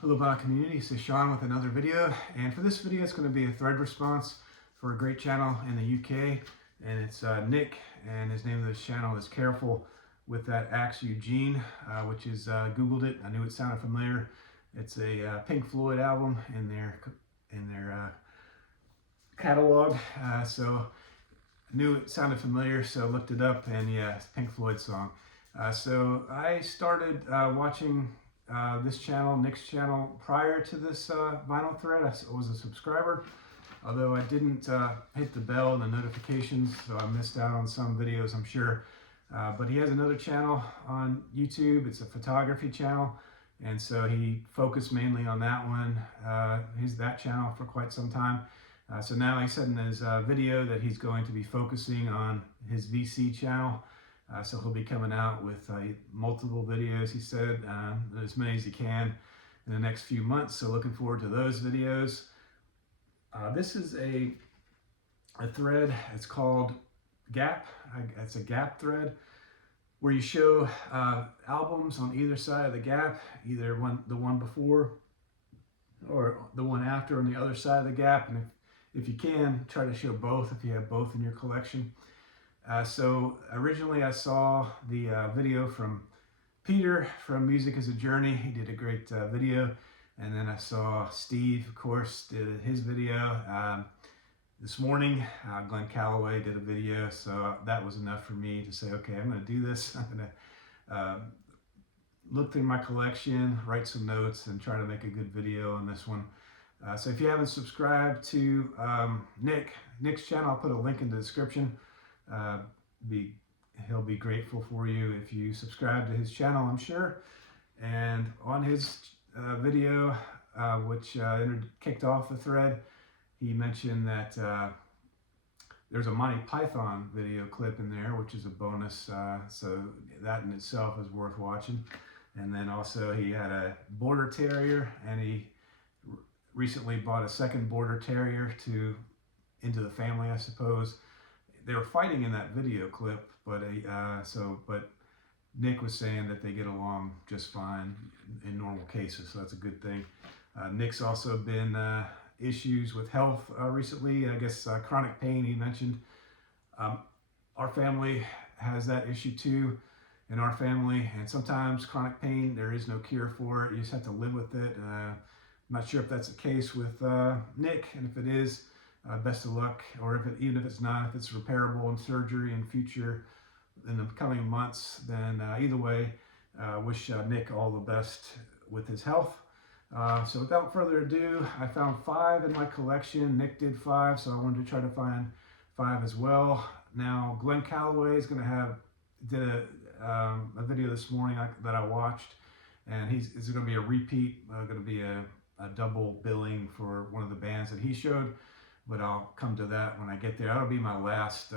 Hello Bot community, this is Shawn with another video, and for this video it's going to be a thread response for a great channel in the UK, and it's Nick, and his name of this channel is Careful with that Axe Eugene, which is, Googled it, I knew it sounded familiar. It's a Pink Floyd album in their catalog, so I knew it sounded familiar, so I looked it up, and yeah, it's a Pink Floyd song. So I started watching this channel, Nick's channel, prior to this vinyl thread. I was a subscriber, although I didn't hit the bell and the notifications, so I missed out on some videos, I'm sure. But he has another channel on YouTube. It's a photography channel, and so he focused mainly on that one. He's that channel for quite some time. So now he said in his video that he's going to be focusing on his VC channel. So he'll be coming out with multiple videos, he said, as many as he can in the next few months. So looking forward to those videos. This is a thread, it's called Gap. It's a Gap thread where you show albums on either side of the gap, either the one before or the one after on the other side of the gap. And if you can, try to show both if you have both in your collection. So originally I saw the video from Peter from Music is a Journey. He did a great video. And then I saw Steve, of course, did his video. This morning, Glenn Calloway did a video. So that was enough for me to say, okay, I'm going to do this. I'm going to look through my collection, write some notes, and try to make a good video on this one. So if you haven't subscribed to Nick's channel, I'll put a link in the description. He'll be grateful for you if you subscribe to his channel, I'm sure. And on his video, which kicked off the thread, he mentioned that there's a Monty Python video clip in there, which is a bonus, so that in itself is worth watching. And then also he had a Border Terrier, and he recently bought a second Border Terrier into the family, I suppose. They were fighting in that video clip, but Nick was saying that they get along just fine in normal cases, so that's a good thing. Nick's also been issues with health recently, I guess chronic pain he mentioned. Our family has that issue too in our family, and sometimes chronic pain, there is no cure for it. You just have to live with it. I'm not sure if that's the case with Nick, and if it is, best of luck, or even if it's not, if it's repairable in surgery in the coming months, then either way, wish Nick all the best with his health. So without further ado, I found 5 in my collection. Nick did 5, so I wanted to try to find 5 as well. Now, Glenn Calloway is going to did a video this morning that I watched, and it's going to be a repeat, going to be a double billing for one of the bands that he showed. But I'll come to that when I get there. That'll be my last,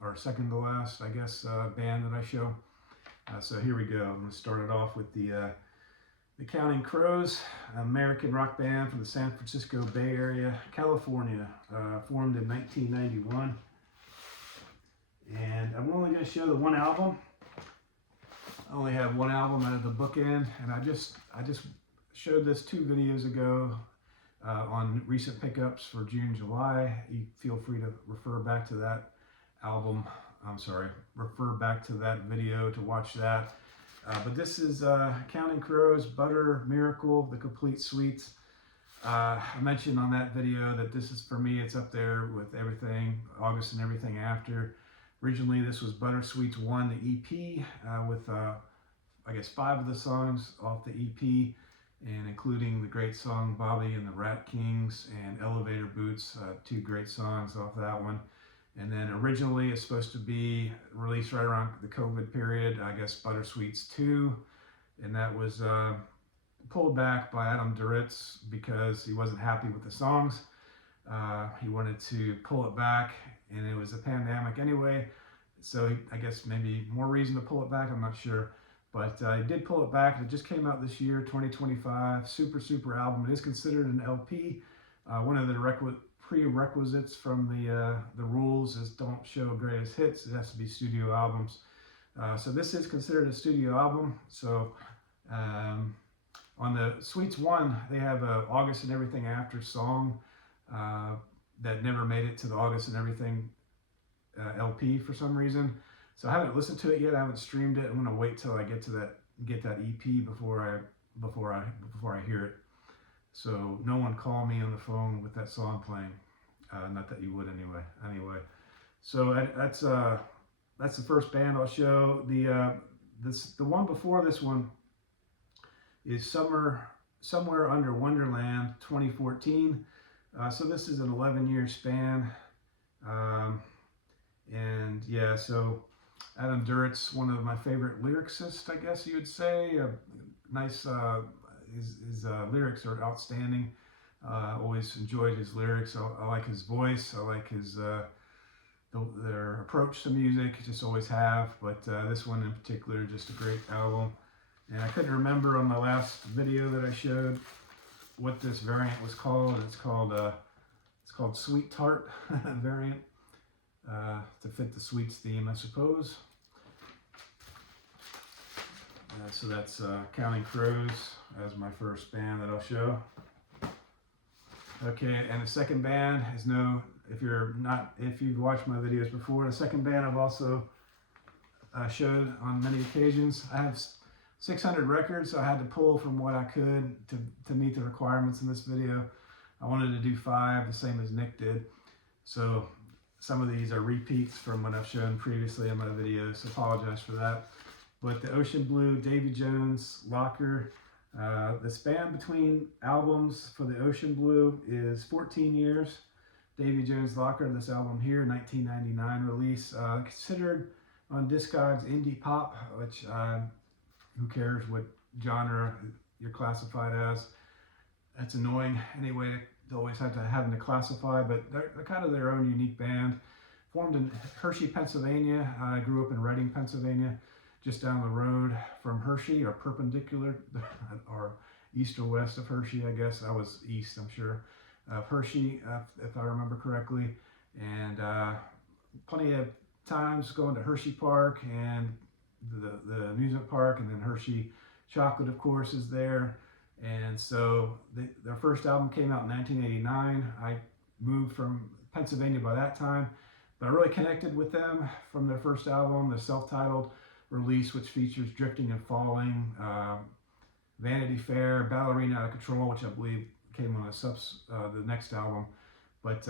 or second to last, I guess, band that I show. So here we go. I'm going to start it off with the Counting Crows, American rock band from the San Francisco Bay Area, California, formed in 1991. And I'm only going to show the one album. I only have one album out of the bookend, and I just showed this 2 videos ago. On recent pickups for June, July. You feel free to refer back to that refer back to that video to watch that. But this is Counting Crows, Butter, Miracle, the complete suite. I mentioned on that video that this is, for me, it's up there with everything, August and everything after. Originally, this was Butter Suites 1, the EP, with, I guess, 5 of the songs off the EP. And including the great song Bobby and the Rat Kings and Elevator Boots, 2 great songs off that one. And then originally it's supposed to be released right around the COVID period, I guess Butter Suites 2, and that was pulled back by Adam Duritz because he wasn't happy with the songs. He wanted to pull it back, and it was a pandemic anyway, so I guess maybe more reason to pull it back, I'm not sure. But I did pull it back. It just came out this year, 2025. Super album. It is considered an LP. One of the prerequisites from the rules is don't show greatest hits. It has to be studio albums. So this is considered a studio album. So On the Sweets 1, they have a August and Everything After song that never made it to the August and Everything LP for some reason. So I haven't listened to it yet. I haven't streamed it. I'm gonna wait till I get that EP before I hear it. So no one call me on the phone with that song playing. Not that you would anyway. So that's the first band I'll show. The one before this one is Somewhere Under Wonderland 2014. So this is an 11-year span. And yeah, so Adam Duritz, one of my favorite lyricists, I guess you would say. Nice, his lyrics are outstanding. Always enjoyed his lyrics. I like his voice. I like his their approach to music. Just always have. But this one in particular, just a great album. And I couldn't remember on my last video that I showed what this variant was called. It's called Sweet Tart variant. To fit the sweets theme, I suppose. So that's Counting Crows as my first band that I'll show. Okay, and the second band is if you've watched my videos before, the second band I've also showed on many occasions. I have 600 records, so I had to pull from what I could to meet the requirements in this video. I wanted to do 5, the same as Nick did. So some of these are repeats from what I've shown previously in my videos, so apologize for that. But the Ocean Blue, Davy Jones, Locker, the span between albums for the Ocean Blue is 14 years. Davy Jones, Locker, this album here, 1999 release, considered on Discogs indie pop, which who cares what genre you're classified as. That's annoying anyway. They always have to having to classify, but they're kind of their own unique band. Formed in Hershey, Pennsylvania. I grew up in Reading, Pennsylvania, just down the road from Hershey, or perpendicular, or east or west of Hershey, I guess. I was east, I'm sure, of Hershey, if I remember correctly. And plenty of times going to Hershey Park and the amusement park, and then Hershey Chocolate, of course, is there. And so their first album came out in 1989. I moved from Pennsylvania by that time, but I really connected with them from their first album, the self-titled release, which features Drifting and Falling, Vanity Fair, Ballerina Out of Control, which I believe came on the next album. But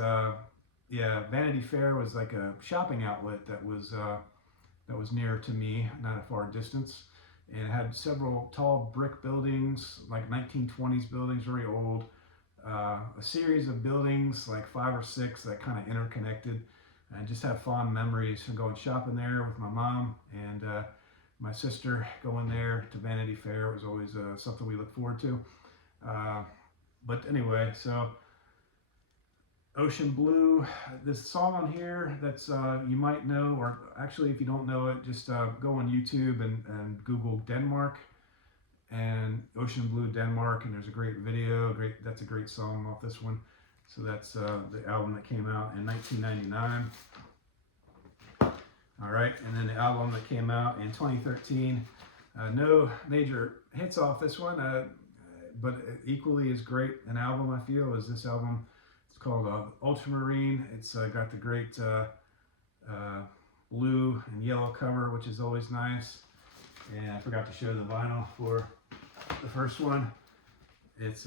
yeah, Vanity Fair was like a shopping outlet that was near to me, not a far distance. And it had several tall brick buildings, like 1920s buildings, very old. A series of buildings, like 5 or 6, that kind of interconnected. And I just have fond memories from going shopping there with my mom and my sister. Going there to Vanity Fair was always something we look forward to. But anyway, so Ocean Blue, this song on here that's you might know, or actually if you don't know it, just go on YouTube and Google Denmark and Ocean Blue Denmark, and there's a great video. That's a great song off this one. So that's the album that came out in 1999. All right, and then the album that came out in 2013. No major hits off this one, but equally as great an album, I feel, as this album. It's called Ultramarine. It's got the great blue and yellow cover, which is always nice. And I forgot to show the vinyl for the first one. It's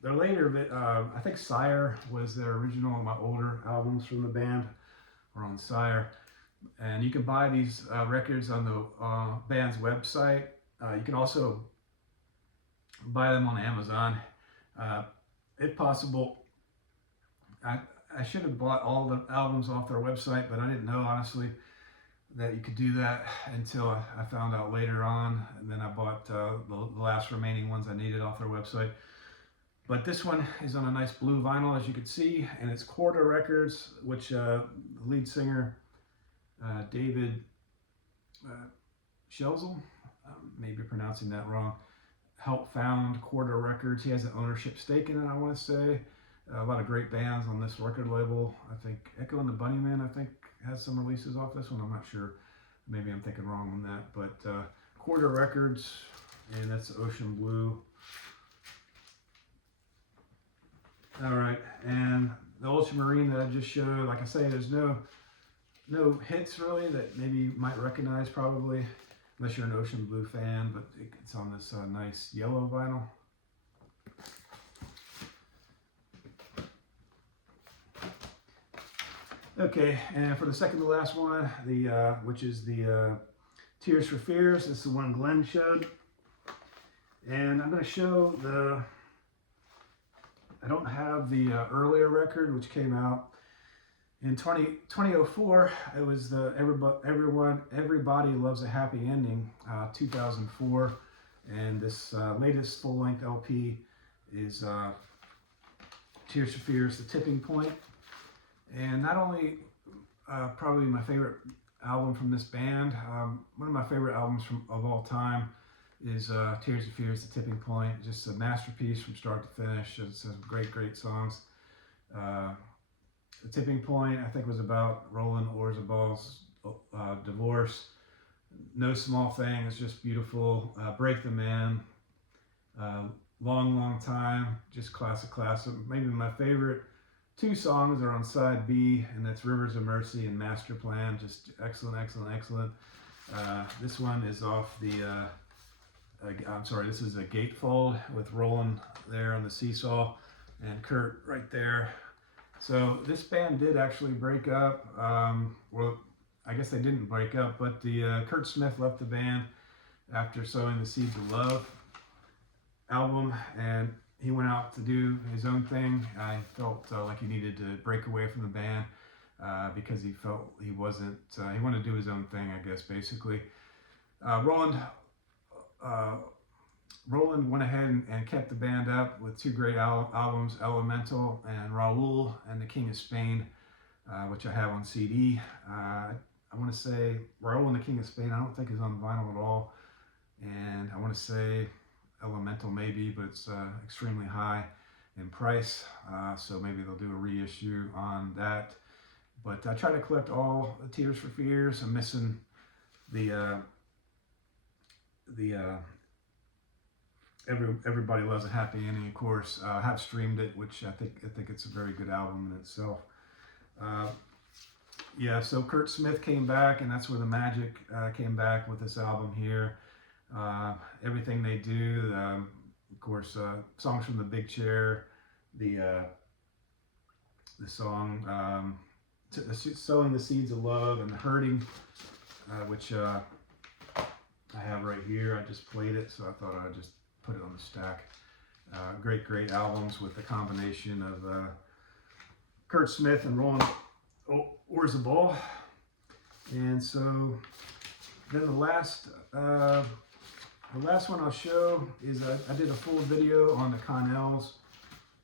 their later, I think Sire was their original. My older albums from the band were on Sire. And you can buy these records on the band's website. You can also buy them on Amazon. If possible, I should have bought all the albums off their website, but I didn't know, honestly, that you could do that until I found out later on. And then I bought the last remaining ones I needed off their website. But this one is on a nice blue vinyl, as you can see, and it's Corda Records, which the lead singer, David Shelzel, maybe pronouncing that wrong, helped found Corda Records. He has an ownership stake in it, I want to say. A lot of great bands on this record label. I think Echo and the Bunnymen, I think, has some releases off this one. I'm not sure. Maybe I'm thinking wrong on that. But Corda Records, and that's Ocean Blue. All right, and the ultramarine that I just showed, like I say, there's no hits really that maybe you might recognize probably, unless you're an Ocean Blue fan, but it's on this nice yellow vinyl. Okay, and for the second to last one, which is the Tears for Fears. This is the one Glenn showed, and I'm going to show the. I don't have the earlier record, which came out in 2004. It was the Everybody Loves a Happy Ending, 2004, and this latest full-length LP is Tears for Fears, The Tipping Point. And not only probably my favorite album from this band, one of my favorite albums of all time is Tears for Fears, The Tipping Point. Just a masterpiece from start to finish. It's some great songs. The Tipping Point, I think, was about Roland Orzabal's divorce. No Small Thing is just beautiful. Break the Man, Long Time, just classic. Maybe my favorite two songs are on side B, and that's Rivers of Mercy and Master Plan. Just excellent. This one is off the, I'm sorry, this is a Gatefold with Roland there on the seesaw and Kurt right there. So this band did actually break up. Well, I guess they didn't break up, but the Kurt Smith left the band after Sowing the Seeds of Love album, and he went out to do his own thing. I felt like he needed to break away from the band because he felt he wasn't, he wanted to do his own thing, I guess, basically. Roland went ahead and kept the band up with two great albums, Elemental and Raul and the King of Spain, which I have on CD. I want to say Raul and the King of Spain, I don't think is on vinyl at all. And I want to say Elemental maybe, but it's extremely high in price, so maybe they'll do a reissue on that. But I try to collect all the Tears for Fears. I'm missing the Everybody Loves a Happy Ending, of course. I have streamed it, which I think it's a very good album in itself. Yeah, so Kurt Smith came back, and that's where the magic came back with this album here. Everything they do, of course, songs from the Big Chair, the song Sowing the Seeds of Love and The Hurting, which I have right here. I just played it, so I thought I'd just put it on the stack. Great albums with the combination of Kurt Smith and Roland Orzabal. And so then the last one I'll show is I did a full video on the Connells.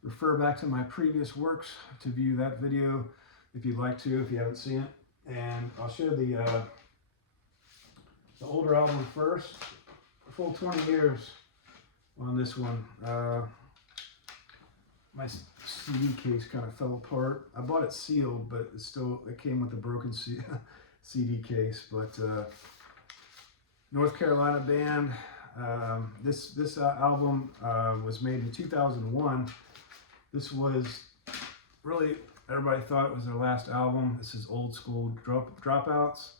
Refer back to my previous works to view that video if you'd like to, if you haven't seen it. And I'll show the older album first. A full 20 years on this one. My CD case kind of fell apart. I bought it sealed, but it came with a broken CD case. But North Carolina band. This album was made in 2001. This was really, everybody thought it was their last album. This is Old School Dropouts.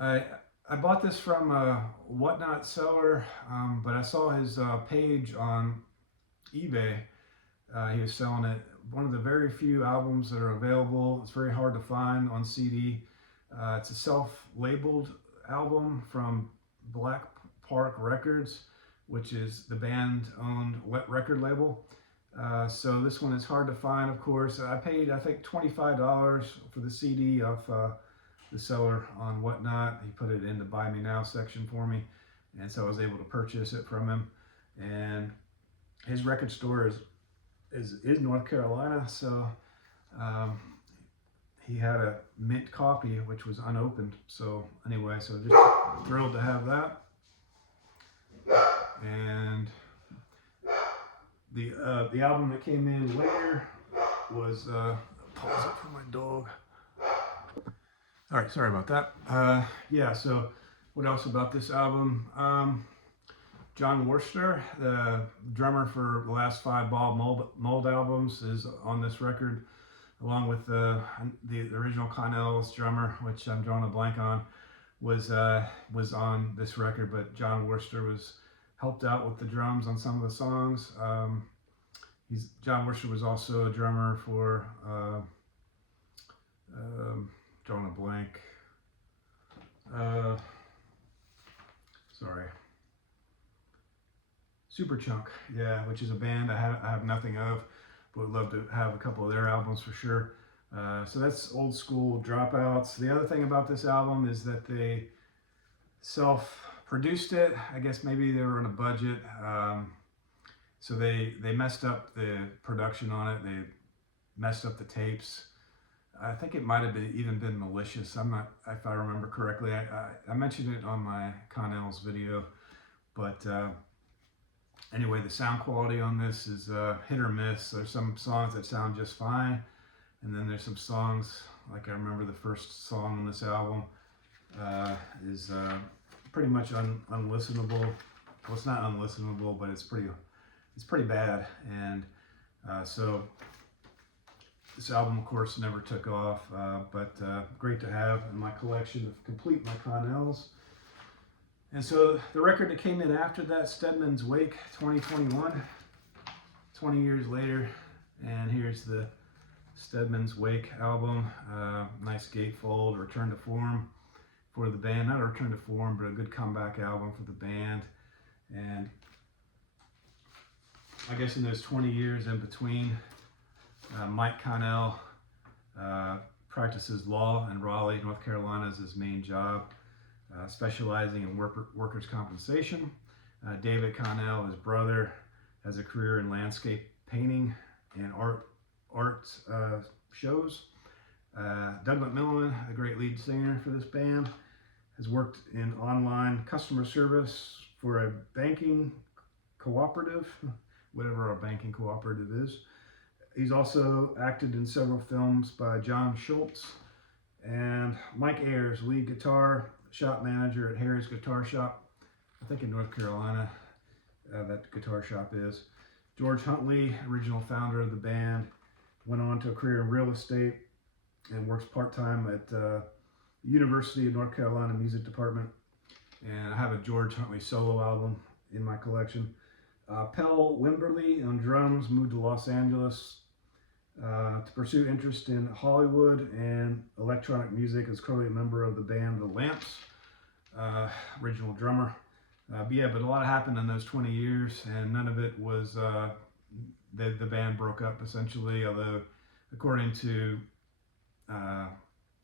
I bought this from a Whatnot seller, but I saw his page on eBay. He was selling it. One of the very few albums that are available. It's very hard to find on CD. It's a self-labeled album from Black Park Records, which is the band-owned record label. So this one is hard to find, of course. I paid, I think, $25 for the CD off the seller on Whatnot. He put it in the Buy Me Now section for me, and so I was able to purchase it from him. And his record store is North Carolina, so he had a mint copy which was unopened. So anyway, so just thrilled to have that. And the album that came in later was pause it for my dog. All right, sorry about that. Yeah, so what else about this album? John Worcester, the drummer for the last 5 Bob Mould albums, is on this record, along with the original Connell's drummer, which I'm drawing a blank on, was on this record, but John Worcester was helped out with the drums on some of the songs. John Worcester was also a drummer for drawing a blank. Sorry. Superchunk, yeah, which is a band I have nothing of, but would love to have a couple of their albums for sure. So that's Old School Dropouts. The other thing about this album is that they self-produced it. I guess maybe they were on a budget, so they messed up the production on it. They messed up the tapes. I think it might have even been malicious. I'm not, if I remember correctly. I mentioned it on my Connell's video, but anyway, the sound quality on this is hit or miss. There's some songs that sound just fine, and then there's some songs, like I remember the first song on this album is pretty much unlistenable. Well, it's not unlistenable, but it's pretty bad. And so this album, of course, never took off, but great to have in my collection to complete my Connells. And so the record that came in after that, Stedman's Wake 2021, 20 years later, and here's the Stedman's Wake album. Nice gatefold, return to form for the band. Not a return to form, but a good comeback album for the band. And I guess in those 20 years in between, Mike Connell practices law in Raleigh, North Carolina as his main job, specializing in workers' compensation. David Connell, his brother, has a career in landscape painting and art shows. Doug McMillan, the great lead singer for this band, has worked in online customer service for a banking cooperative, whatever a banking cooperative is. He's also acted in several films by John Schultz. And Mike Ayers, lead guitar shop manager at Harry's Guitar Shop, I think in North Carolina, that guitar shop is. George Huntley, original founder of the band, went on to a career in real estate and works part-time at the University of North Carolina Music Department. And I have a George Huntley solo album in my collection. Pell Wimberly on drums moved to Los Angeles to pursue interest in Hollywood and electronic music. Is currently a member of the band The Lamps, original drummer. But a lot happened in those 20 years, and none of it was, the band broke up essentially, although according to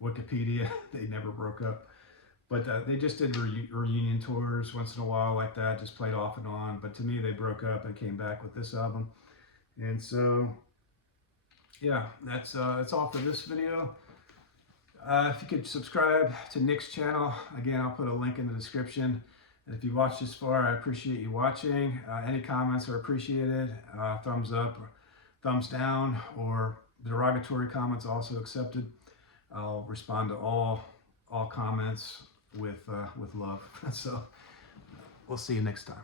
Wikipedia, they never broke up. But they just did reunion tours once in a while like that, just played off and on. But to me, they broke up and came back with this album. And so, yeah, that's all for this video. If you could subscribe to Nick's channel, again, I'll put a link in the description. And if you watched this far, I appreciate you watching. Any comments are appreciated. Thumbs up, or thumbs down, or derogatory comments also accepted. I'll respond to all comments with love. So we'll see you next time.